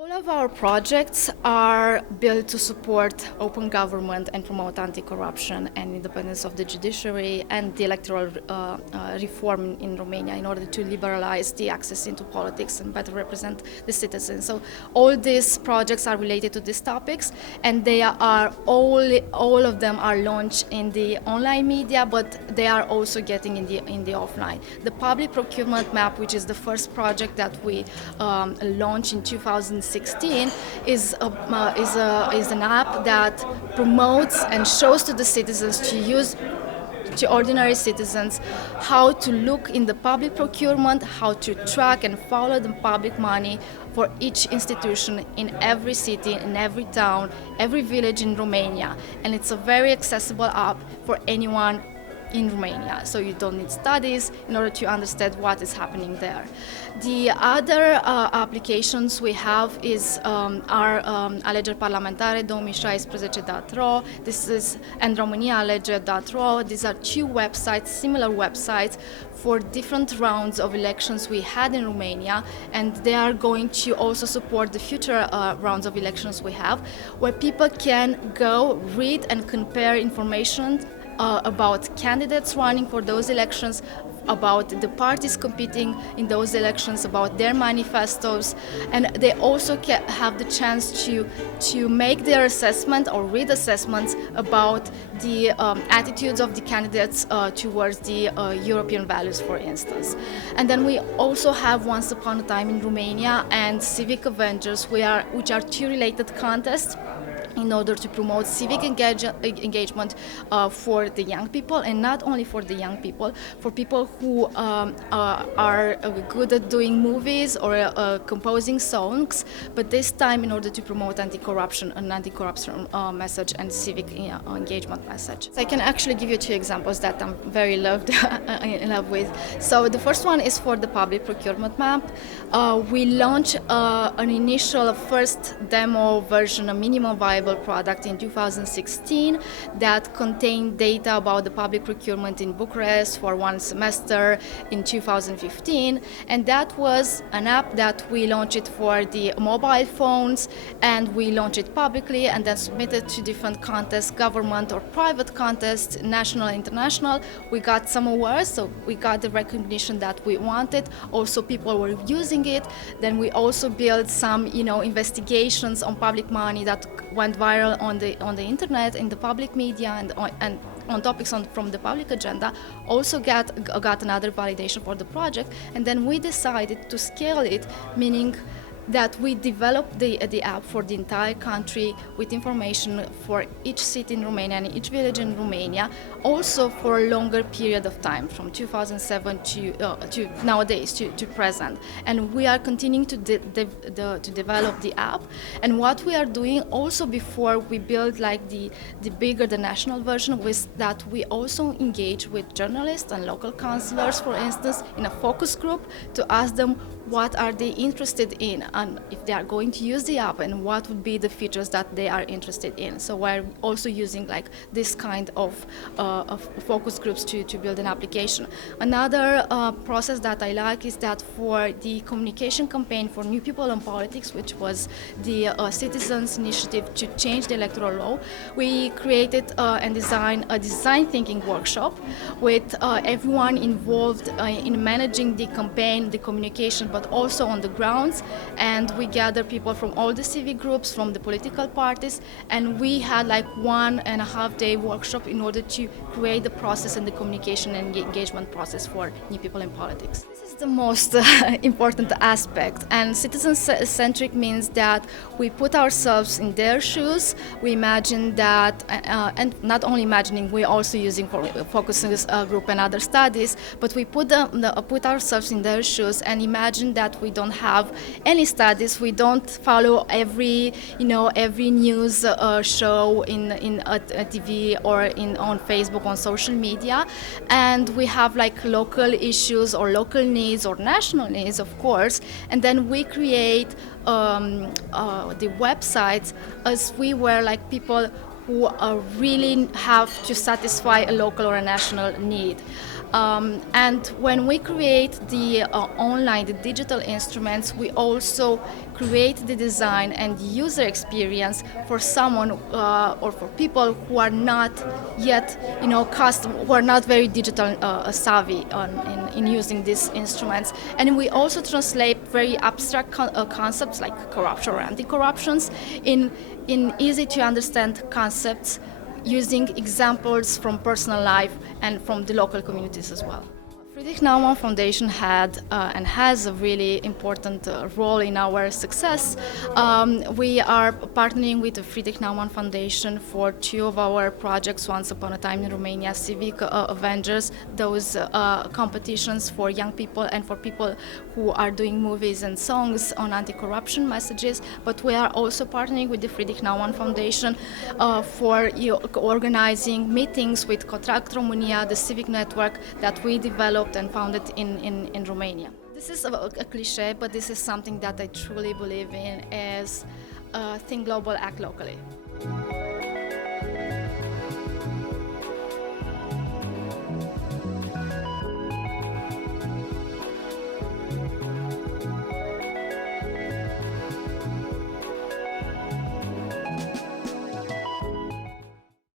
All of our projects are built to support open government and promote anti-corruption and independence of the judiciary and the electoral reform in Romania in order to liberalize the access into politics and better represent the citizens. So all these projects are related to these topics, and they are all of them are launched in the online media, but they are also getting in the offline. The public procurement map, which is the first project that we launched in 2016, is an app that promotes and shows to the citizens to ordinary citizens how to look in the public procurement, how to track and follow the public money for each institution in every city, in every town, every village in Romania. And it's a very accessible app for anyone in Romania, so you don't need studies in order to understand what is happening there. The other applications we have is our Alegeri Parlamentare 2016.ro, and romaniaalege.ro. These are two websites, similar websites, for different rounds of elections we had in Romania, and they are going to also support the future rounds of elections we have, where people can go read and compare information about candidates running for those elections, about the parties competing in those elections, about their manifestos, and they also have the chance to make their assessment or read assessments about the attitudes of the candidates towards the European values, for instance. And then we also have Once Upon a Time in Romania and Civic Avengers, which are two related contests in order to promote civic engagement for the young people, and not only for the young people, for people who are good at doing movies or composing songs, but this time in order to promote anti-corruption, an anti-corruption message and civic engagement message. So I can actually give you two examples that I'm very in love with. So the first one is for the public procurement map. We launched an initial first demo version, a minimum viable product in 2016 that contained data about the public procurement in Bucharest for one semester in 2015, and that was an app that we launched for the mobile phones, and we launched it publicly and then submitted to different contests, government or private contests, national, international. We got some awards, so we got the recognition that we wanted. Also, people were using it. Then we also built some, investigations on public money that went viral on the internet, in the public media, and on topics from the public agenda. Also got another validation for the project, and then we decided to scale it, meaning that we developed the app for the entire country with information for each city in Romania and each village in Romania, also for a longer period of time, from 2007 to nowadays, to present. And we are continuing to develop the app. And what we are doing also before we build the national version was that we also engage with journalists and local councillors, for instance, in a focus group to ask them what are they interested in, and if they are going to use the app, and what would be the features that they are interested in. So we're also using this kind of focus groups to build an application. Another process that I like is that for the communication campaign for New People in Politics, which was the citizens' initiative to change the electoral law, we created and designed a design thinking workshop with everyone involved in managing the campaign, the communication, but also on the grounds. And we gather people from all the civic groups, from the political parties, and we had 1.5 day workshop in order to create the process and the communication and engagement process for New People in Politics. This is the most important aspect, and citizen-centric means that we put ourselves in their shoes. We imagine that, and not only imagining, we're also using for focus group and other studies, but we put ourselves in their shoes and imagine that we don't have any studies, we don't follow every news show in a TV or on Facebook, on social media, and we have local issues or local needs or national needs, of course, and then we create the websites as we were people who really have to satisfy a local or a national need. And when we create the online, the digital instruments, we also create the design and user experience for someone or for people who are not yet, who are not very digital savvy in using these instruments. And we also translate very abstract concepts like corruption or anti-corruptions in easy to understand concepts using examples from personal life and from the local communities as well. Friedrich Naumann Foundation had and has a really important role in our success. We are partnering with the Friedrich Naumann Foundation for two of our projects, Once Upon a Time in Romania, Civic Avengers, those competitions for young people and for people who are doing movies and songs on anti-corruption messages. But we are also partnering with the Friedrich Naumann Foundation for organizing meetings with Contract România, the civic network that we developed and founded in Romania. This is a cliche, but this is something that I truly believe in, is think global, act locally.